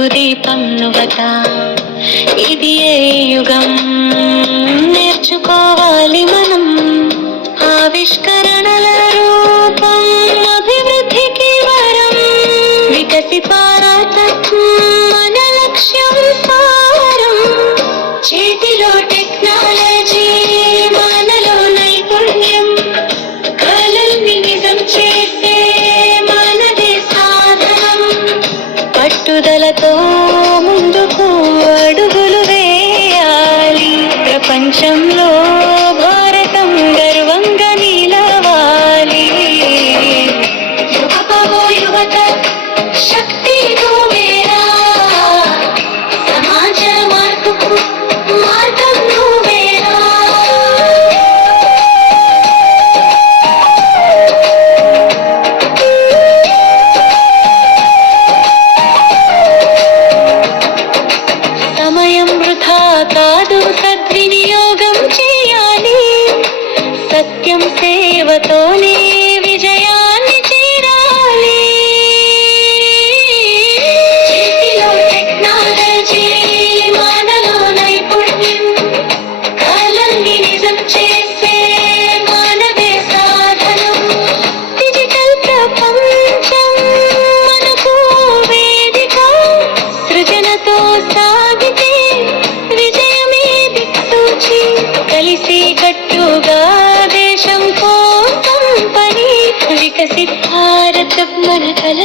వెలుగు దీపం నువ్వట. ఇది ఏ యుగం నేర్చుకోవాలి మనం. ఆవిష్కరణల రూపం అభివృద్ధికి వరం. వికసిత భారతం మన లక్ష్యం సారం. చేతిలో టెక్నాలజీ మనలో నైపుణ్యం. కలల్ని నిజం చేసే మనదే సాధనం. పట్టుదలతో ముందుకు అడుగులు వేయాలి. ప్రపంచంలో భారతం గర్వంగా నిలవాలి. యువపవో యువత శక్తి నువ్వేరా. సమాజ మార్పుకు మార్గం నువ్వేరా. సమయం వృధా కాదు, సద్వినియోగం చేయాలి. సత్యం సేవతోనే విజయాన్ని చేరాలి. చేతిలో టెక్నాలజీ మనలో నైపుణ్యం. కలల్ని నిజం చేసే మనదే సాధనం. డిజిటల్ ప్రపంచం మనకు వేదిక. సృజనతో సాగితే విజయమే దిక్సూచి. కలిసి కట్టుగా దేశం కోసం పని. వికసిత్ భారత్ మన కల